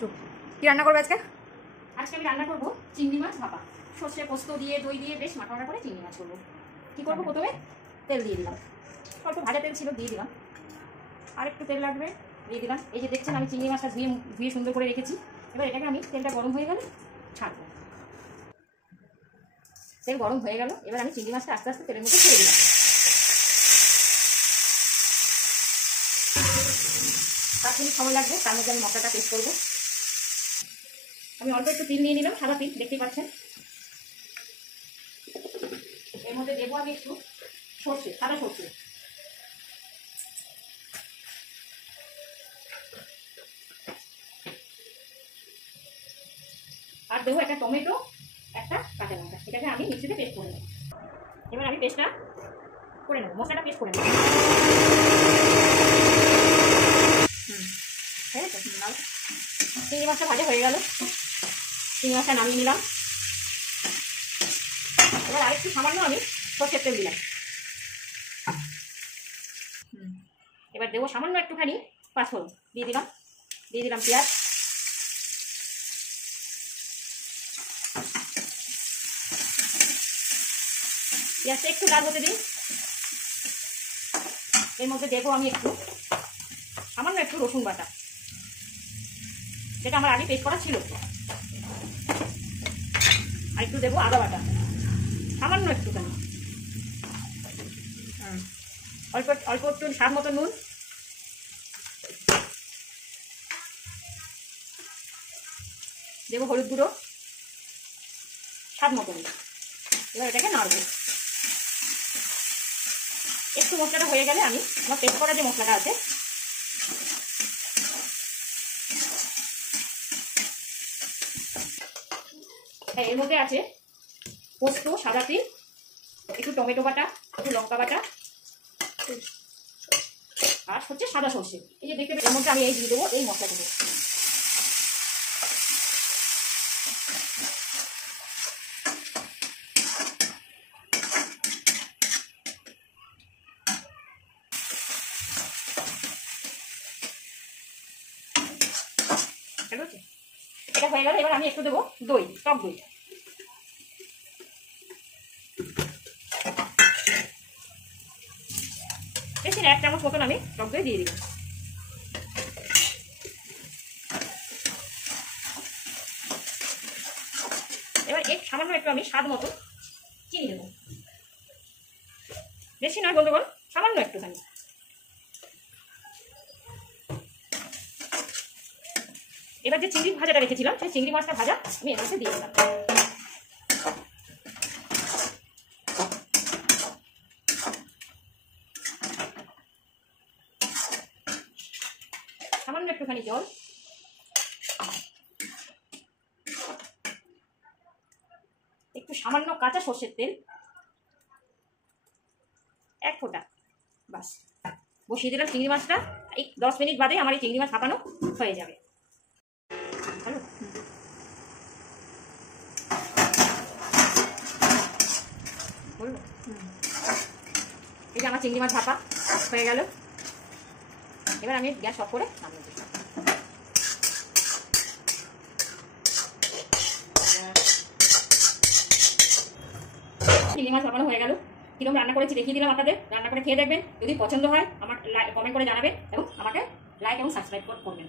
চুপ। কি রান্না করবে আজকে? আজকে আমি রান্না করবো চিংড়ি মাছ ভাপা। সর্ষে পোস্ত দিয়ে দই দিয়ে বেশ মাখা মাখা করে চিংড়ি মাছ করবো। কি করবো, প্রথমে তেল দিয়ে দিলাম, অল্প ভাজা তেল ছিল দিয়ে দিলাম, আর একটু তেল লাগবে দিয়ে দিলাম। এই যে দেখছেন আমি চিংড়ি মাছটা ধুয়ে সুন্দর করে রেখেছি। এবার এটাকে আমি তেলটা গরম হয়ে গেলে ছাড়বো। তেল গরম হয়ে গেল, এবার আমি চিংড়ি মাছটা আস্তে আস্তে তেলের মধ্যে ছেড়ে দিলাম। 5 মিনিট সময় লাগবে, তার মধ্যে আমি মশলাটা পেস্ট করবো। আমি অল্প একটু তিল নিয়ে নিলাম, সাদা তিল দেখতে পাচ্ছেন। এর মধ্যে দেবো আমি একটু সর্ষে, সাদা সর্ষে। আর দেবো একটা টমেটো, একটা কাঁচা লঙ্কা। এটাকে আমি মিক্সিতে পেস্ট করে নেব। এবার আমি পেস্টটা করে নেব, মশলাটা পেস্ট করে নেব। চিংড়ি মাছটা ভাজা হয়ে গেল, চিংড়ি মাছটা নামিয়ে নিলাম। এবার আরেকটু সামান্য আমি সর্ষের তেল দিলাম। এবার দেবো সামান্য একটুখানি পাঁচফোড়ন দিয়ে দিলাম, পেঁয়াজ, পেঁয়াজটা একটু লাল হতে দিই। এর মধ্যে দেবো আমি সামান্য একটু রসুন বাটা, যেটা আমার আগে পেস্ট করা ছিল। আর একটু দেবো আদা বাটা, সামান্য একটুখানি, অল্প অল্প একটু স্বাদ মতো নুন, দেবো হলুদ গুঁড়ো স্বাদ মতো। এবার এটাকে নাড়বো। একটু মশলাটা হয়ে গেলে আমি আমার পেস্ট করা যে মশলাটা আছে হ্যাঁ, এর মধ্যে আছে পোস্ত, সাদা তিল, একটু টমেটো বাটা, একটু লঙ্কা বাটা, আর হচ্ছে সাদা সর্ষে। এই যে দেখতে এর মধ্যে আমি এই দিয়ে দেবো এই মশলাগুলো। এটা হয়ে গেল, এবার আমি একটু দেবো দই, টক দই। বেশি না, 1 চামচ মতন আমি টক দই দিয়ে দিলাম। এবার সামান্য একটু আমি স্বাদ মতো চিনি দেবো, বেশি নয় বন্ধুগণ, সামান্য একটুখানি। এবার যে চিংড়ি ভাজাটা রেখেছিলাম সেই চিংড়ি মাছটা ভাজা আমি এর মধ্যে দিয়ে দিলাম। সামান্য একটুখানি জল, একটু সামান্য কাঁচা সর্ষের তেল, 1 ফোঁটা, বাস বসিয়ে দিলাম চিংড়ি মাছটা। এই 10 মিনিট বাদে আমার এই চিংড়ি মাছ ভাপানো হয়ে যাবে। বলবো এই যে আমার চিংড়ি মাছ ভাপা হয়ে গেল। এবার আমি গ্যাস অফ করে নামিয়ে দিই। চিংড়ি মাছ ভাপানো হয়ে গেল। কিরকম রান্না করেছি দেখিয়ে দিলাম আপনাদের। রান্না করে খেয়ে দেখবেন, যদি পছন্দ হয় আমার কমেন্ট করে জানাবেন এবং আমাকে লাইক এবং সাবস্ক্রাইব করবেন।